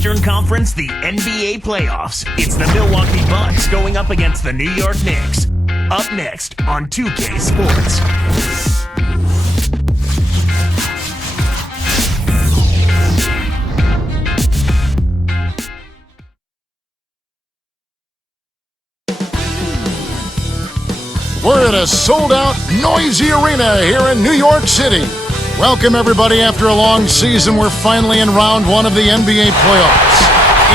Eastern Conference, the NBA playoffs. It's the Milwaukee Bucks going up against the New York Knicks. Up next on 2K Sports. We're at a sold-out, noisy arena here in New York City. Welcome, everybody. After a long season, we're finally in round one of the NBA playoffs.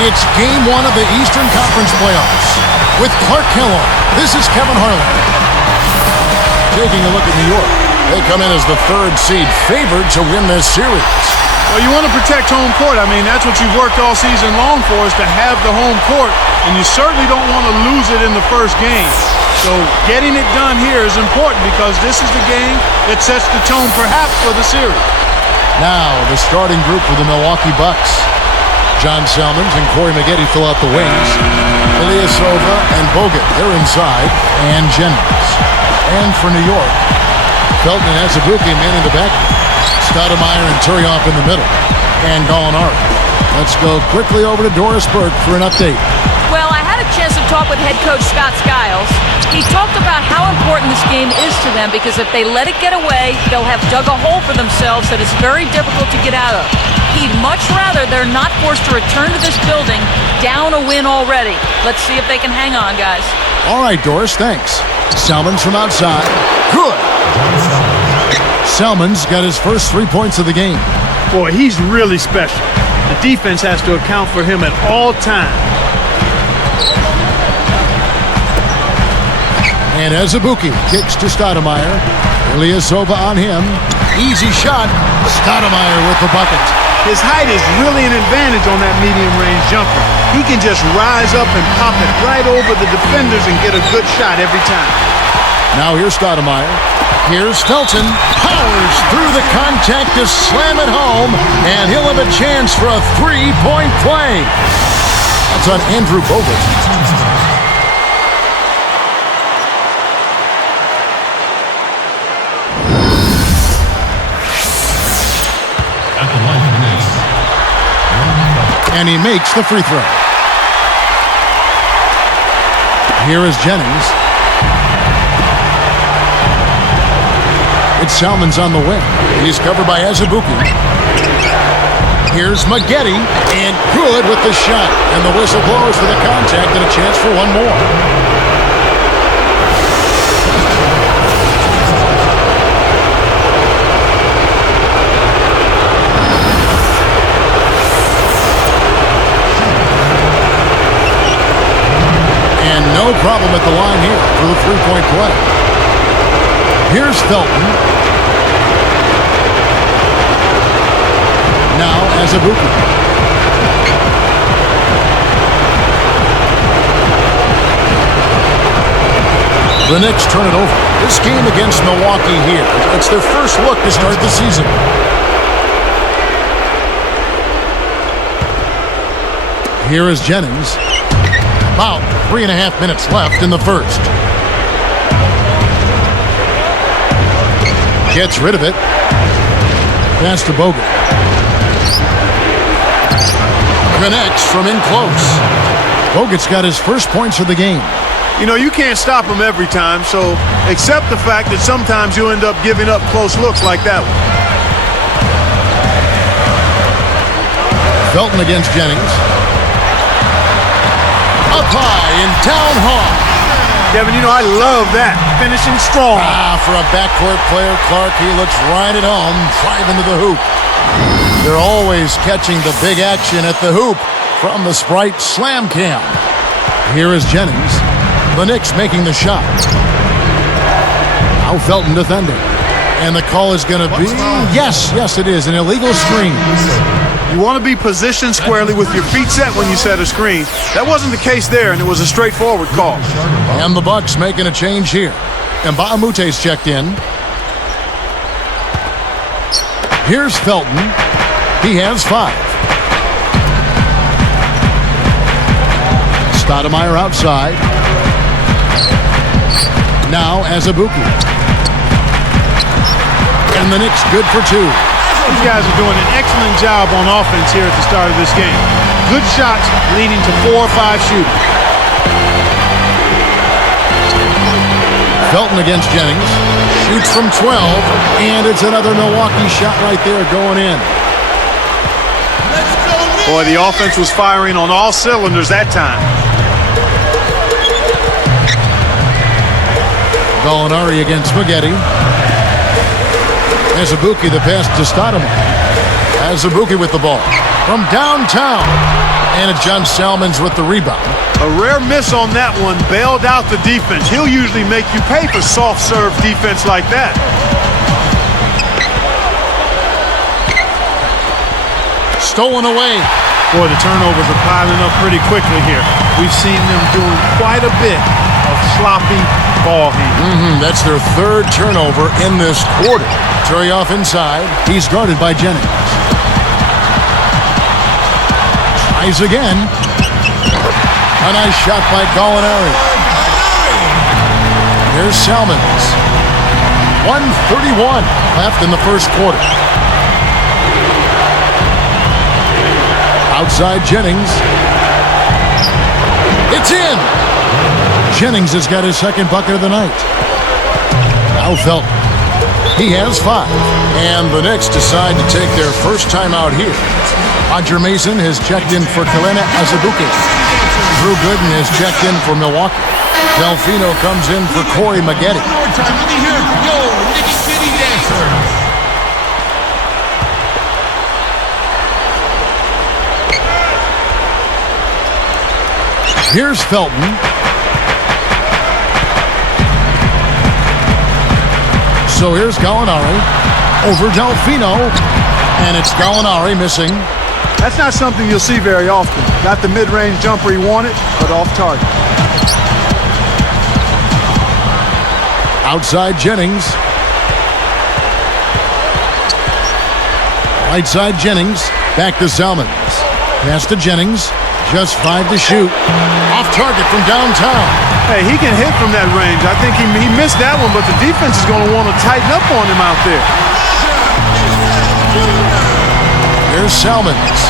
It's game one of the Eastern Conference playoffs. With Clark Kellogg, this is Kevin Harlan. Taking a look at New York, they come in as the third seed, favored to win this series. Well, you want to protect home court. I mean, that's what you've worked all season long for, is to have the home court, and you certainly don't want to lose it in the first game. So getting it done here is important because this is the game that sets the tone perhaps for the series. Now the starting group for the Milwaukee Bucks. John Salmons and Corey Maggette fill out the wings. Ilyasova and Bogut, they're inside. And Jennings. And for New York, Felton and Azubuike manning the back. Stoudemire and Turioff in the middle. And Gallinari. Let's go quickly over to Doris Burke for an update. Well, I had a chance to talk with head coach Scott Skiles. He talked about how important this game is to them because if they let it get away, they'll have dug a hole for themselves that is very difficult to get out of. He'd much rather they're not forced to return to this building down a win already. Let's see if they can hang on, guys. All right, Doris, thanks. Salmons from outside. Good. Salmons got his first 3 points of the game. Boy, he's really special. The defense has to account for him at all times. And Azubuike kicks to Stoudemire. Ilyasova on him. Easy shot. Stoudemire with the bucket. His height is really an advantage on that medium-range jumper. He can just rise up and pop it right over the defenders and get a good shot every time. Now here's Stoudemire. Here's Felton. Powers through the contact to slam it home. And he'll have a chance for a three-point play. That's on Andrew Bogut. And he makes the free throw. Here is Jennings. It's Salmons on the wing. He's covered by Azubuike. Here's Maggette, and good with the shot. And the whistle blows for the contact and a chance for one more. No problem at the line here for the three-point play. Here's Felton. Now Azubuike. The Knicks turn it over. This game against Milwaukee here, it's their first look to start the season. Here is Jennings. About 3.5 minutes left in the first. Gets rid of it. Pass to Bogut. Connects from in close. Bogut's got his first points of the game. You know, you can't stop him every time, so accept the fact that sometimes you end up giving up close looks like that one. Felton against Jennings. Up high and down hard. Kevin, you know, I love that. Finishing strong. For a backcourt player, Clark, he looks right at home, driving to the hoop. They're always catching the big action at the hoop from the Sprite Slam Cam. Here is Jennings. The Knicks making the shot. Now Felton defending. And the call is going to be, yes, it is, an illegal screen. You want to be positioned squarely with your feet set when you set a screen. That wasn't the case there, and it was a straightforward call. And the Bucks making a change here. And Baamute's checked in. Here's Felton. He has 5. Stoudemire outside. Now Azubuike. And the Knicks good for 2. These guys are doing an excellent job on offense here at the start of this game. good shots leading to 4 or 5 shooting. Felton against Jennings. Shoots from 12, and it's another Milwaukee shot right there going in. Boy, the offense was firing on all cylinders that time. Gallinari against Spaghetti. Azubuike the pass to Stoudemire. Azubuike with the ball from downtown. And it's John Salmons with the rebound. A rare miss on that one bailed out the defense. He'll usually make you pay for soft serve defense like that. Stolen away. Boy, the turnovers are piling up pretty quickly here. We've seen them doing quite a bit of sloppy ball handling. That's their third turnover in this quarter. Curry off inside. He's guarded by Jennings. Tries again. A nice shot by Gallinari. Here's Salmons. 1:31 left in the first quarter. Outside Jennings. It's in. Jennings has got his second bucket of the night. Now Felton. He has 5. And the Knicks decide to take their first time out here. Roger Mason has checked in for Kelena Azubuike. Drew Gooden has checked in for Milwaukee. Delfino comes in for Corey Maggette. Here's Felton. So here's Gallinari over Delfino. And it's Gallinari missing. That's not something you'll see very often. Got the mid-range jumper he wanted, but off target. Outside Jennings. Right side Jennings. Back to Salmons. Pass to Jennings. Just 5 to shoot. Off target from downtown. Hey, he can hit from that range. I think he missed that one, but the defense is going to want to tighten up on him out there. Here's Salmons.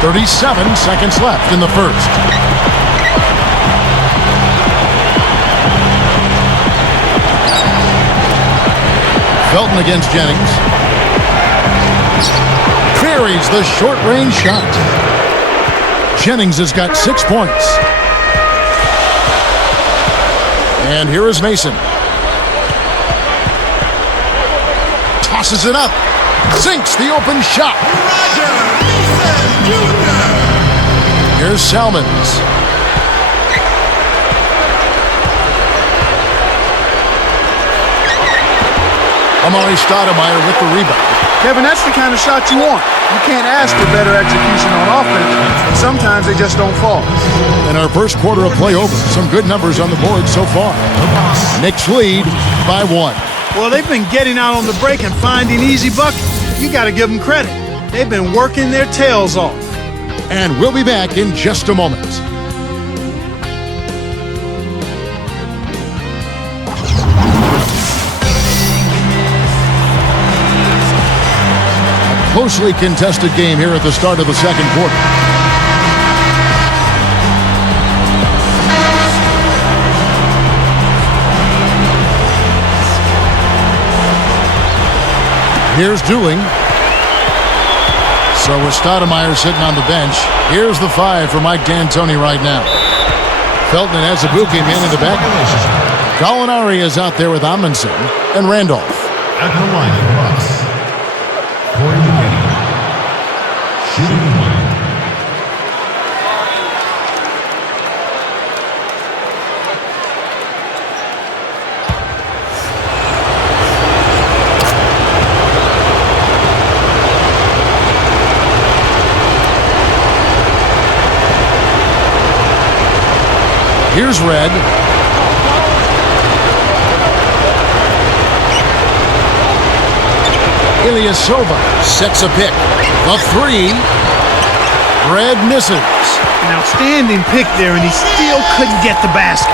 37 seconds left in the first. Felton against Jennings. Buries the short-range shot. Jennings has got 6 points. And here is Mason. Tosses it up. Sinks the open shot. Here's Salmons. Amari Stoudemire with the rebound. Kevin, that's the kind of shot you want. You can't ask for better execution on offense, but sometimes they just don't fall. In our first quarter of play over, some good numbers on the board so far. Knicks lead by 1. Well, they've been getting out on the break and finding easy buckets. You got to give them credit. They've been working their tails off. And we'll be back in just a moment. A closely contested game here at the start of the second quarter. Here's Dooling. So with Stoudemire sitting on the bench, here's the 5 for Mike D'Antoni right now. Felton and Azubuike man in the back. Gallinari is out there with Amundsen and Randolph. At the line of Bucks, Corey Maggette, shooting the 1. Here's Red. Ilyasova sets a pick. The 3. Red misses. An outstanding pick there, and he still couldn't get the basket.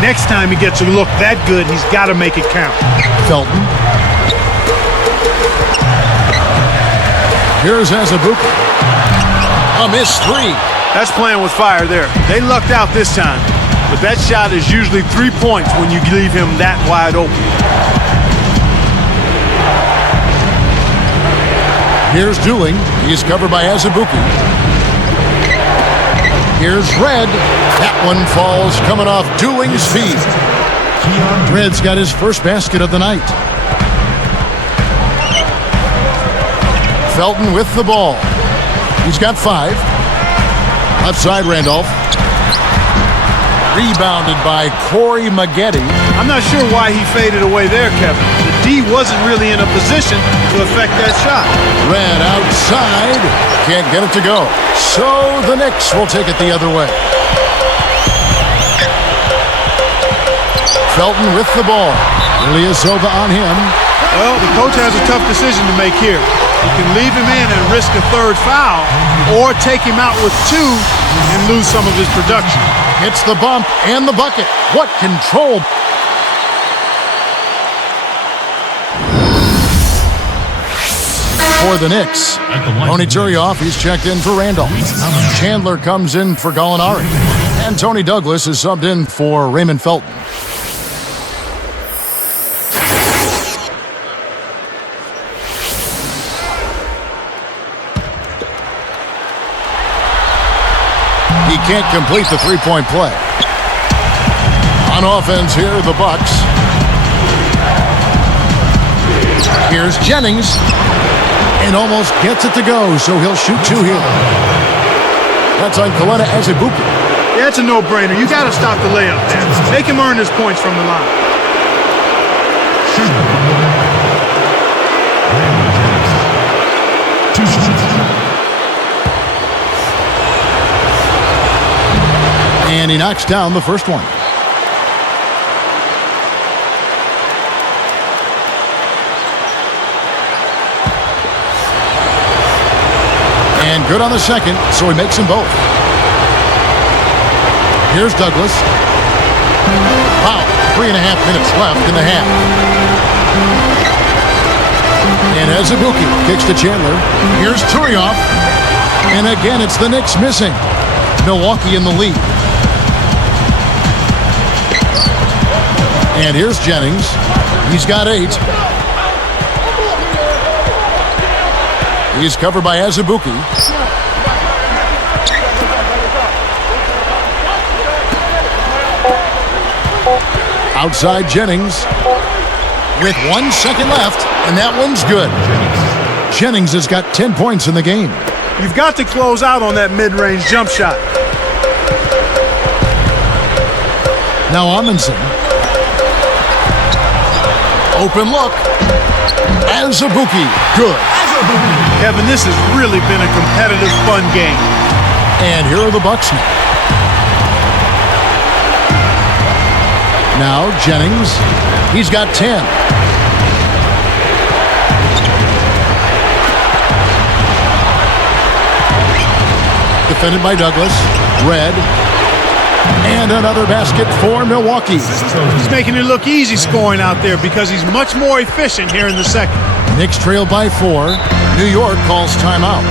Next time he gets a look that good, he's got to make it count. Felton. Here's Azubuike. A missed three. That's playing with fire there. They lucked out this time. But that shot is usually 3 points when you leave him that wide open. Here's Dooling. He's covered by Azubuike. Here's Red. That one falls coming off Dooling's feet. Red's got his first basket of the night. Felton with the ball. He's got 5. Left side, Randolph. Rebounded by Corey Maggette. I'm not sure why he faded away there, Kevin. The D wasn't really in a position to affect that shot. Red outside. Can't get it to go. So the Knicks will take it the other way. Felton with the ball. Ilyasova on him. Well, the coach has a tough decision to make here. You can leave him in and risk a 3rd foul, or take him out with 2 and lose some of his production. Hits the bump and the bucket. What control. For the Knicks, Tony Turioff, he's checked in for Randolph. Chandler comes in for Gallinari. And Tony Douglas is subbed in for Raymond Felton. He can't complete the 3-point play. On offense here, the Bucks. Here's Jennings. And almost gets it to go, so he'll shoot 2 here. That's on Kalena Azubuike. Yeah, it's a no-brainer. You got to stop the layup there. Make him earn his points from the line. And he knocks down the first one. And good on the second, so he makes them both. Here's Douglas. Wow, 3.5 minutes left in the half. And Azubuike kicks to Chandler. Here's Turioff. And again, it's the Knicks missing. Milwaukee in the lead. And here's Jennings. He's got 8. He's covered by Azubuike. Outside Jennings. With 1 second left, and that one's good. Jennings has got 10 points in the game. You've got to close out on that mid-range jump shot. Now Amundsen. Open look. Azubuike. Good. Kevin, this has really been a competitive, fun game. And here are the Bucks now. Jennings. He's got 10. Defended by Douglas. Red. And another basket for Milwaukee. He's making it look easy scoring out there because he's much more efficient here in the second. Knicks trail by 4. New York calls timeout.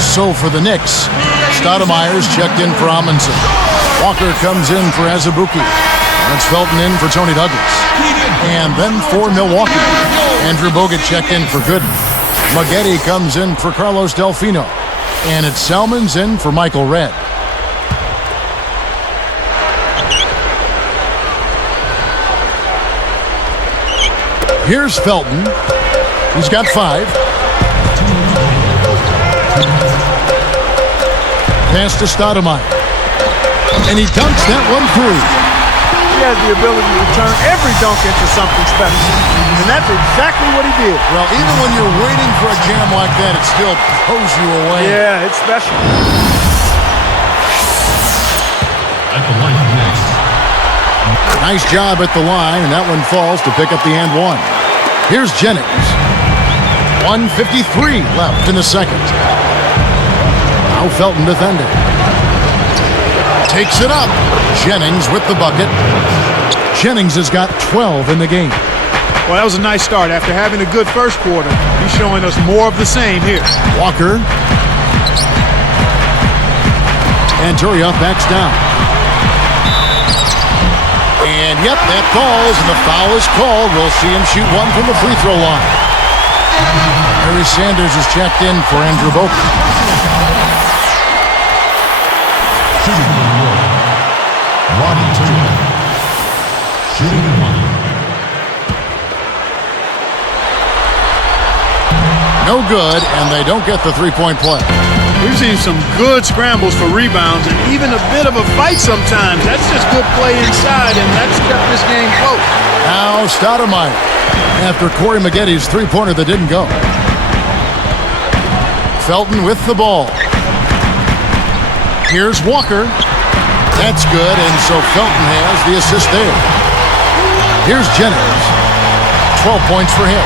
So for the Knicks, Stoudemire's checked in for Amundsen. Walker comes in for Azubuike. That's Felton in for Tony Douglas. And then for Milwaukee, Andrew Bogut checked in for Gooden. Maggette comes in for Carlos Delfino. And it's Salmons in for Michael Red. Here's Felton. He's got 5. Pass to Stoudemire. And he dunks that one through. He has the ability to turn every dunk into something special. And that's exactly what he did. Well, even when you're waiting for a jam like that, it still pulls you away. Yeah, it's special. At the line next. Nice job at the line, and that one falls to pick up the and one. Here's Jennings. 1:53 left in the second. Now Felton defending. Takes it up. Jennings with the bucket. Jennings has got 12 in the game. Well, that was a nice start. After having a good first quarter, he's showing us more of the same here. Walker. And Turioff backs down. And yep, that falls, and the foul is called. We'll see him shoot one from the free throw line. Harry Sanders is checked in for Andrew Bogut. Shooting for New York, Rodney Turner. Shooting one. No good, and they don't get the three-point play. We've seen some good scrambles for rebounds and even a bit of a fight sometimes. That's just good play inside, and that's kept this game close. Now Stoudemire after Corey Maggetti's three-pointer that didn't go. Felton with the ball. Here's Walker. That's good, and so Felton has the assist there. Here's Jennings. 12 points for him.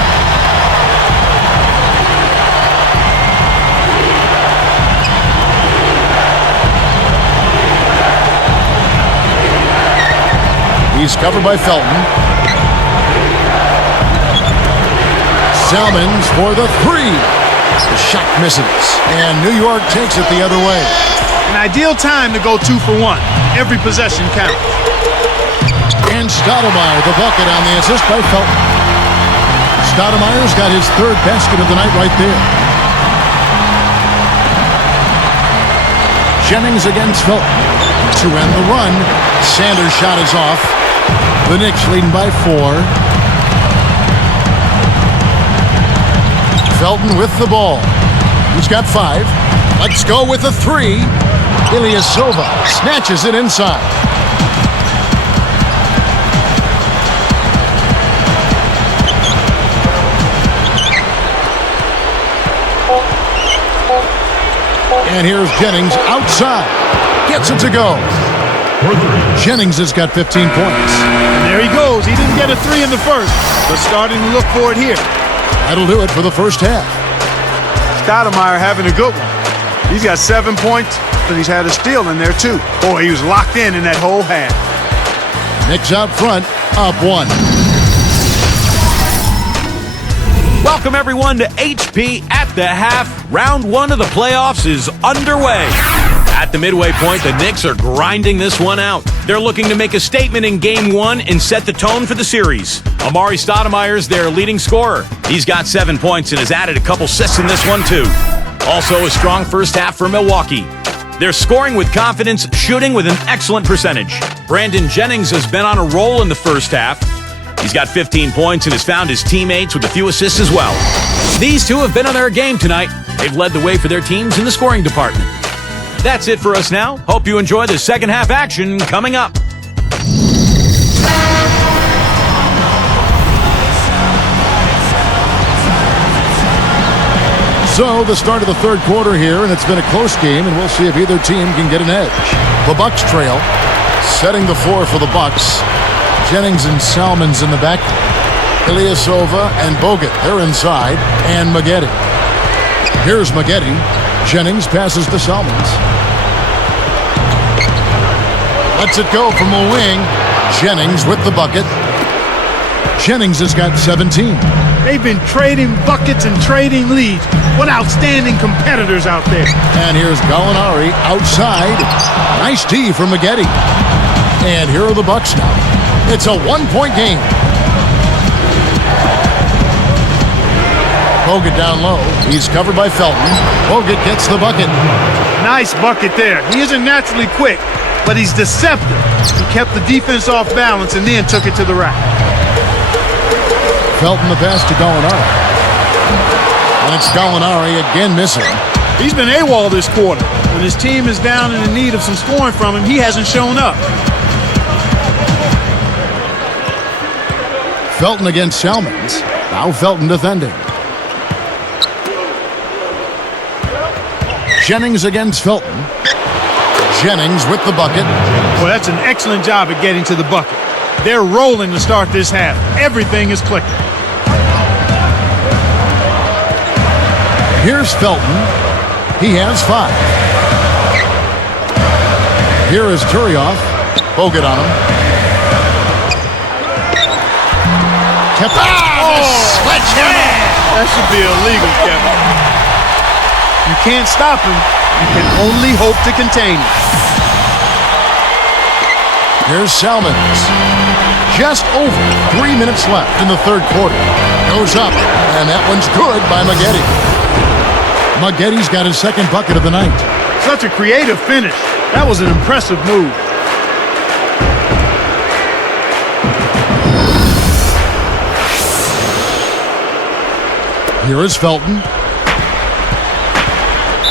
He's covered by Felton. Salmons for the three. The shot misses, and New York takes it the other way. An ideal time to go 2 for 1. Every possession counts. And Stoudemire, the bucket on the assist by Felton. Stoudemire's got his third basket of the night right there. Jennings against Felton. To end the run, Sanders' shot is off. The Knicks leading by 4. Felton with the ball. He's got 5. Let's go with a 3. Ilyasova snatches it inside. And here's Jennings outside. Gets it to go. Jennings has got 15 points. And there he goes. He didn't get a 3 in the first, but starting to look for it here. That'll do it for the first half. Stoudemire having a good one. He's got 7 points, and he's had a steal in there too. Boy, he was locked in that whole half. Knicks out front, up 1. Welcome everyone to HP at the half. Round 1 of the playoffs is underway. At the midway point, the Knicks are grinding this one out. They're looking to make a statement in Game 1 and set the tone for the series. Amari Stoudemire's their leading scorer. He's got 7 points and has added a couple assists in this one too. Also a strong first half for Milwaukee. They're scoring with confidence, shooting with an excellent percentage. Brandon Jennings has been on a roll in the first half. He's got 15 points and has found his teammates with a few assists as well. These two have been on their game tonight. They've led the way for their teams in the scoring department. That's it for us now. Hope you enjoy the second half action coming up. So the start of the third quarter here, and it's been a close game, and we'll see if either team can get an edge. The Bucks trail, setting the floor for the Bucks. Jennings and Salmons in the back. Ilyasova and Bogut, they're inside, and Maggetti. Here's Maggetti. Jennings passes to Salmons. Lets it go from the wing. Jennings with the bucket. Jennings has got 17. They've been trading buckets and trading leads. What outstanding competitors out there. And here's Gallinari outside. Nice D from Maggetti. And here are the Bucks now. It's a 1-point game. Bogut down low. He's covered by Felton. Bogut gets the bucket. Nice bucket there. He isn't naturally quick, but he's deceptive. He kept the defense off balance and then took it to the rack. Felton the pass to Gallinari. And it's Gallinari again missing. He's been AWOL this quarter. When his team is down and in need of some scoring from him, he hasn't shown up. Felton against Salmons. Now Felton defending. Jennings against Felton. Jennings with the bucket. Well, that's an excellent job at getting to the bucket. They're rolling to start this half. Everything is clicking. Here's Felton. He has 5. Here is Turioff. Bogut on him. Kept sledgehammer. That should be illegal, Kevin. You can't stop him. You can only hope to contain him. Here's Salmons. Just over 3 minutes left in the third quarter. Goes up, and that one's good by Maggette. Maggette's got his second bucket of the night. Such a creative finish. That was an impressive move. Here is Felton.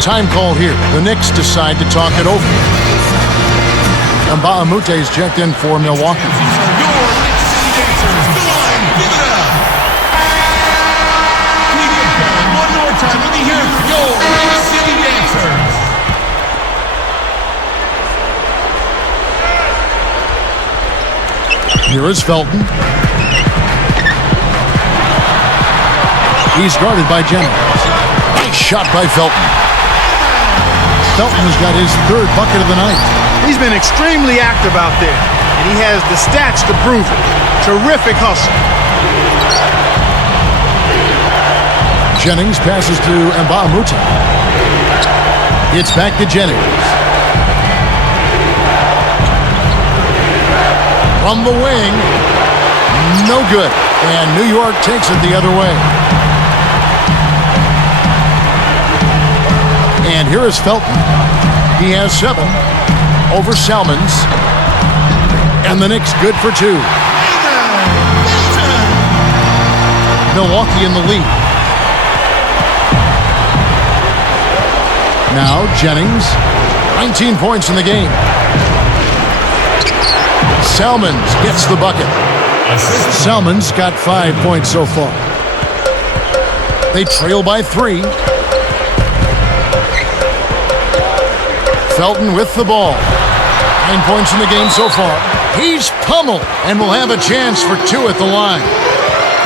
Time call here. The Knicks decide to talk it over. Mbaamute's checked in for Milwaukee. One more time, let me hear it for your Knicks City Dancers. Here is Felton. He's guarded by Jennings. Nice shot by Felton. Felton has got his third bucket of the night. He's been extremely active out there, and he has the stats to prove it. Terrific hustle. Jennings passes to Mbaamute. It's back to Jennings. From the wing. No good. And New York takes it the other way. And here is Felton. He has 7 over Salmons. And the Knicks good for 2. Milwaukee in the lead. Now Jennings, 19 points in the game. Salmons gets the bucket. Salmons got 5 points so far. They trail by 3. Felton with the ball. 9 points in the game so far. He's pummeled and will have a chance for 2 at the line.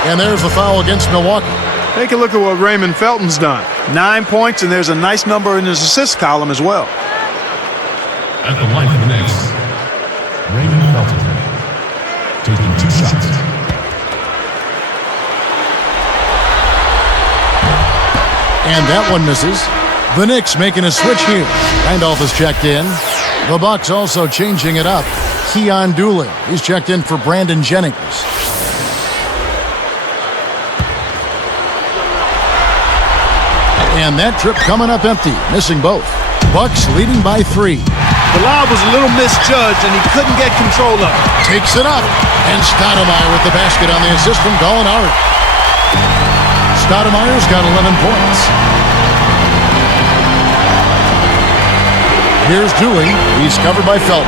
And there's the foul against Milwaukee. Take a look at what Raymond Felton's done. 9 points, and there's a nice number in his assist column as well. At the line for the Knicks, Raymond Felton taking 2 shots. And that one misses. The Knicks making a switch here. Randolph is checked in. The Bucks also changing it up. Keon Dooley, he's checked in for Brandon Jennings. And that trip coming up empty, missing both. Bucks leading by 3. The lob was a little misjudged, and he couldn't get control of it. Takes it up. And Stoudemire with the basket on the assist from Gallinari. Stoudemire's got 11 points. Here's Dooley. He's covered by Felton.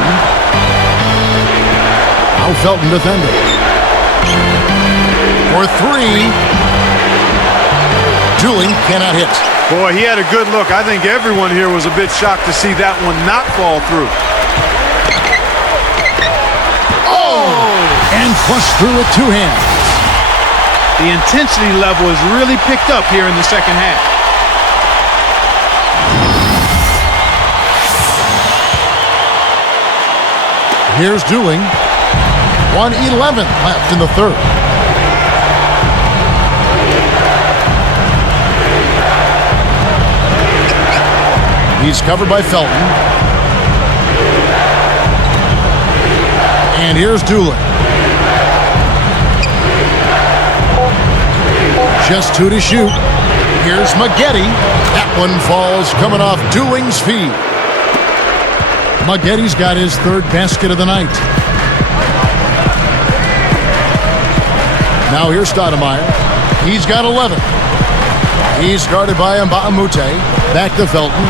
Now Felton defending. For 3. Dooley cannot hit. Boy, he had a good look. I think everyone here was a bit shocked to see that one not fall through. Oh! And flushed through with 2 hands. The intensity level has really picked up here in the second half. Here's Dooley. 1:11 left in the third. He's covered by Felton. And here's Dooley. Just 2 to shoot. Here's Maggette. That one falls coming off Dooley's feet. Maggette's got his 3rd basket of the night. Now here's Stoudemire. He's got 11. He's guarded by Mbaamute. Back to Felton.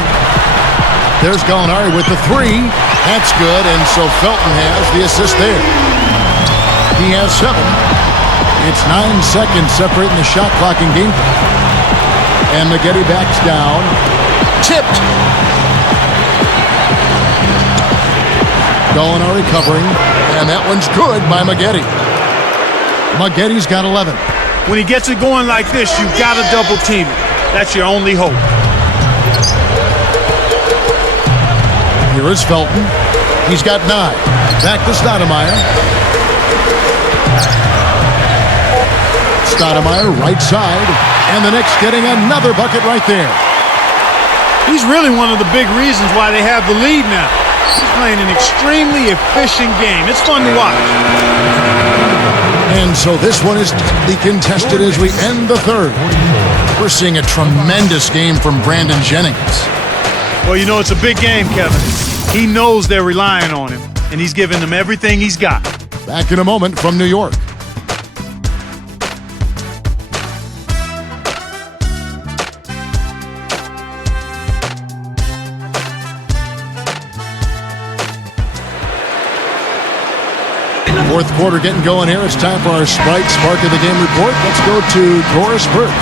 There's Gallinari with the 3. That's good, and so Felton has the assist there. He has 7. It's 9 seconds separating the shot clock and game clock. And Maggette backs down. Tipped. Gallinari covering, and that one's good by Maggette. Maggette's got 11. When he gets it going like this, you've got to double team it. That's your only hope. Here is Felton. He's got 9. Back to Stoudemire. Stoudemire, right side, and the Knicks getting another bucket right there. He's really one of the big reasons why they have the lead now. He's playing an extremely efficient game. It's fun to watch. And so this one is tightly contested as we end the third. We're seeing a tremendous game from Brandon Jennings. Well, you know, it's a big game, Kevin. He knows they're relying on him, and he's giving them everything he's got. Back in a moment from New York. Fourth quarter getting going here. It's time for our Sprite Spark of the Game report. Let's go to Doris Burke.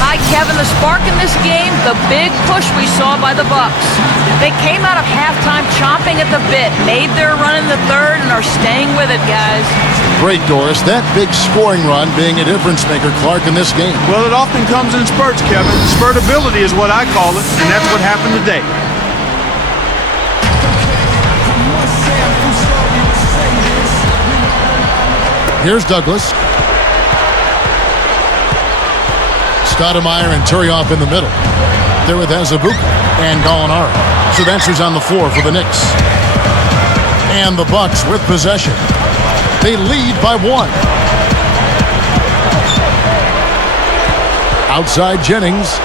Hi, Kevin. The spark in this game, the big push we saw by the Bucks. They came out of halftime chomping at the bit, made their run in the third, and are staying with it, guys. Great, Doris. That big scoring run being a difference maker, Clark, in this game. Well, it often comes in spurts, Kevin. Spurtability is what I call it, and that's what happened today. Here's Douglas. Stoudemire and Turioff in the middle. They're with Azubuike and Gallinari. So that's who's on the floor for the Knicks. And the Bucks with possession. They lead by 1. Outside Jennings.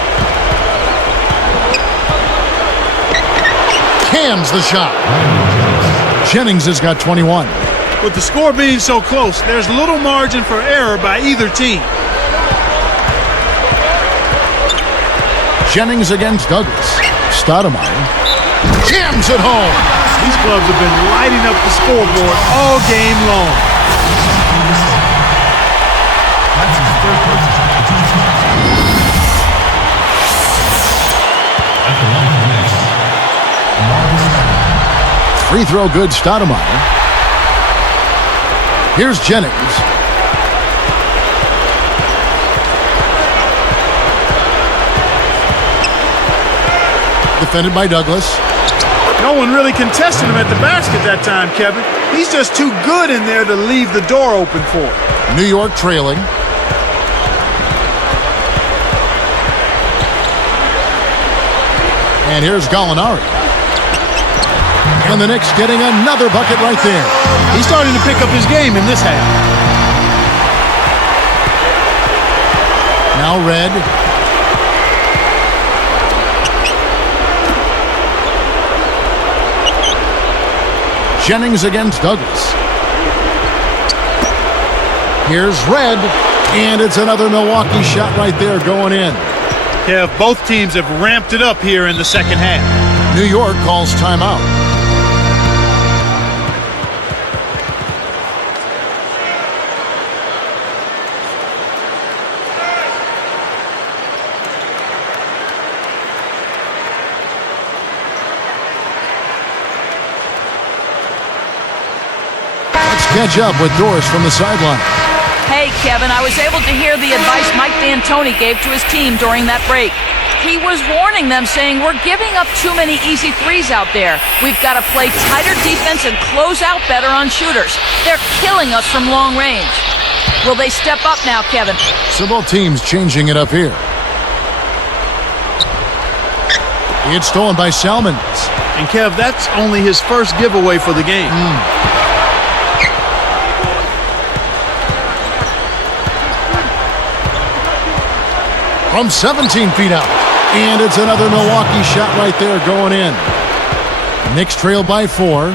Cams the shot. Jennings has got 21. With the score being so close, there's little margin for error by either team. Jennings against Douglas. Stoudemire jams it home. These clubs have been lighting up the scoreboard all game long. That's his third person. At the line for Knicks, Free throw good, Stoudemire. Here's Jennings. Defended by Douglas. No one really contested him at the basket that time, Kevin. He's just too good in there to leave the door open for him. New York trailing. And here's Gallinari. And the Knicks getting another bucket right there. He's starting to pick up his game in this half. Now Red. Jennings against Douglas. Here's Red. And it's another Milwaukee shot right there going in. Kev, both teams have ramped it up here in the second half. New York calls timeout. Catch up with Doris from the sideline. Hey, Kevin, I was able to hear the advice Mike D'Antoni gave to his team during that break. He was warning them, saying, we're giving up too many easy threes out there. We've got to play tighter defense and close out better on shooters. They're killing us from long range. Will they step up now, Kevin? So both teams changing it up here. It's stolen by Salmons. And Kev, that's only his first giveaway for the game. From 17 feet out. And it's another Milwaukee shot right there going in. Knicks trail by 4.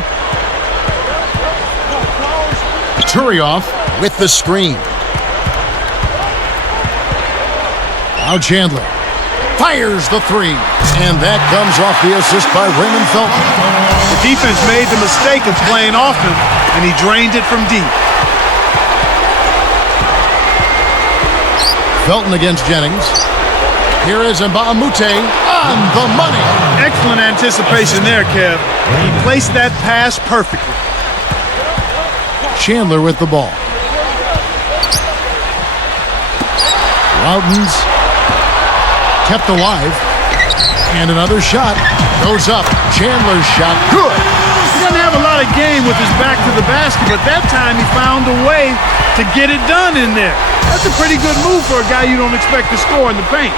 Turioff with the screen. Now Chandler fires the 3. And that comes off the assist by Raymond Felton. The defense made the mistake of playing off him, and he drained it from deep. Felton against Jennings. Here is Mbamute on the money. Excellent anticipation there, Kev. He placed that pass perfectly. Chandler with the ball. Loudons kept alive. And another shot goes up. Chandler's shot, good. He doesn't have a lot of game with his back to the basket, but that time he found a way to get it done in there. That's a pretty good move for a guy you don't expect to score in the paint.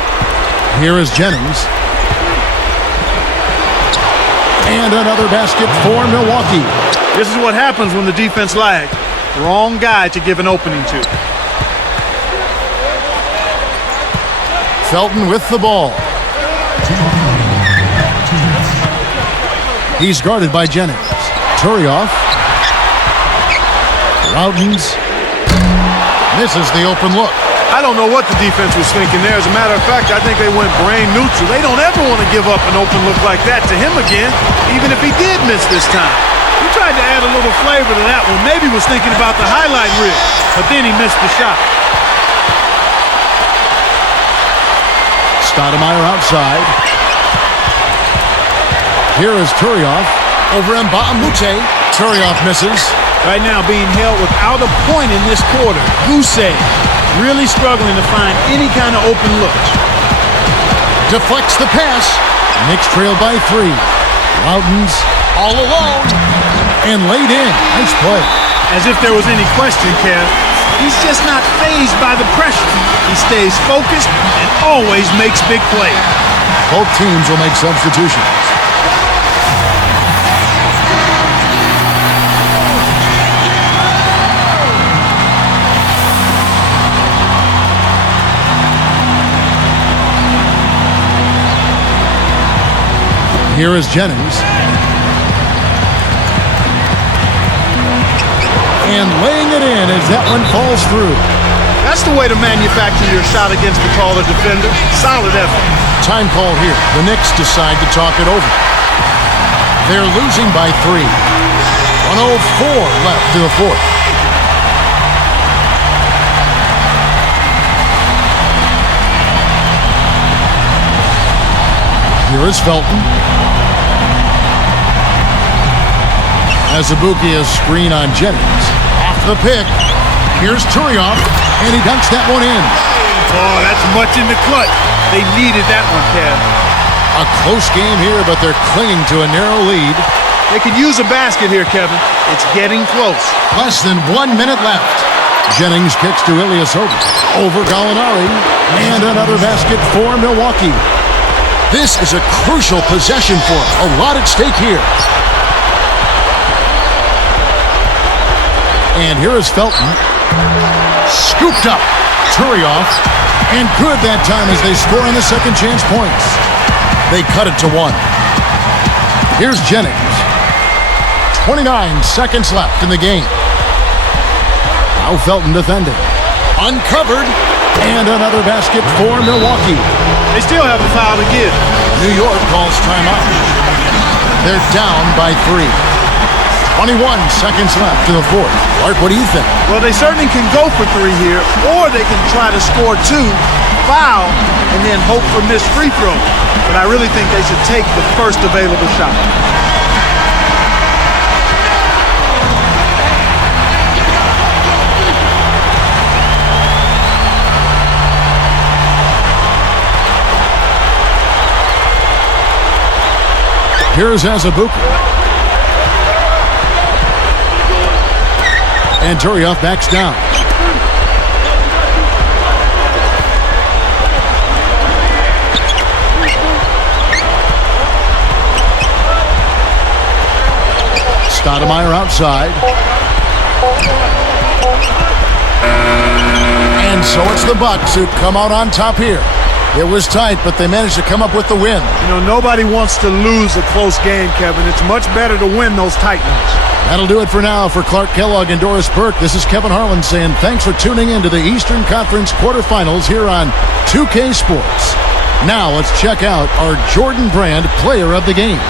Here is Jennings. And another basket for Milwaukee. This is what happens when the defense lags. Wrong guy to give an opening to. Felton with the ball. He's guarded by Jennings. Turioff. Routens. Misses the open look. I don't know what the defense was thinking there. As a matter of fact, I think they went brain neutral. They don't ever want to give up an open look like that to him again, even if he did miss this time. He tried to add a little flavor to that one. Maybe was thinking about the highlight reel, but then he missed the shot. Stoudemire outside. Here is Turioff over Mbamute. Turioff misses. Right now being held without a point in this quarter. Guse really struggling to find any kind of open looks. Deflects the pass. Knicks trail by 3. Routens all alone. And laid in. Nice play. As if there was any question, Kev. He's just not fazed by the pressure. He stays focused and always makes big plays. Both teams will make substitutions. Here is Jennings. And laying it in as that one falls through. That's the way to manufacture your shot against the taller defender. Solid effort. Time call here. The Knicks decide to talk it over. They're losing by 3. 1:04 left to the fourth. Here is Felton. Azubuike screen on Jennings. Off the pick. Here's Turioff, and he dunks that one in. Oh, that's much in the clutch. They needed that one, Kev. A close game here, but they're clinging to a narrow lead. They could use a basket here, Kevin. It's getting close. Less than 1 minute left. Jennings kicks to Ilyasova. Over Gallinari. And another basket for Milwaukee. This is a crucial possession for him. A lot at stake here. And here is Felton. Scooped up. Turioff. And good that time as they score on the second chance points. They cut it to 1. Here's Jennings. 29 seconds left in the game. Now Felton defending. Uncovered. And another basket for Milwaukee. They still have a foul to give. New York calls timeout. They're down by 3. 21 seconds left to the fourth. Art, what do you think? Well, they certainly can go for 3 here, or they can try to score 2, foul, and then hope for missed free throws. But I really think they should take the first available shot. Here's Azubuike. And Turioff backs down. Stoudemire outside. And so it's the Bucks who come out on top here. It was tight, but they managed to come up with the win. You know, nobody wants to lose a close game, Kevin. It's much better to win those tight ones. That'll do it for now. For Clark Kellogg and Doris Burke, this is Kevin Harlan saying thanks for tuning in to the Eastern Conference quarterfinals here on 2K Sports. Now let's check out our Jordan Brand Player of the Game.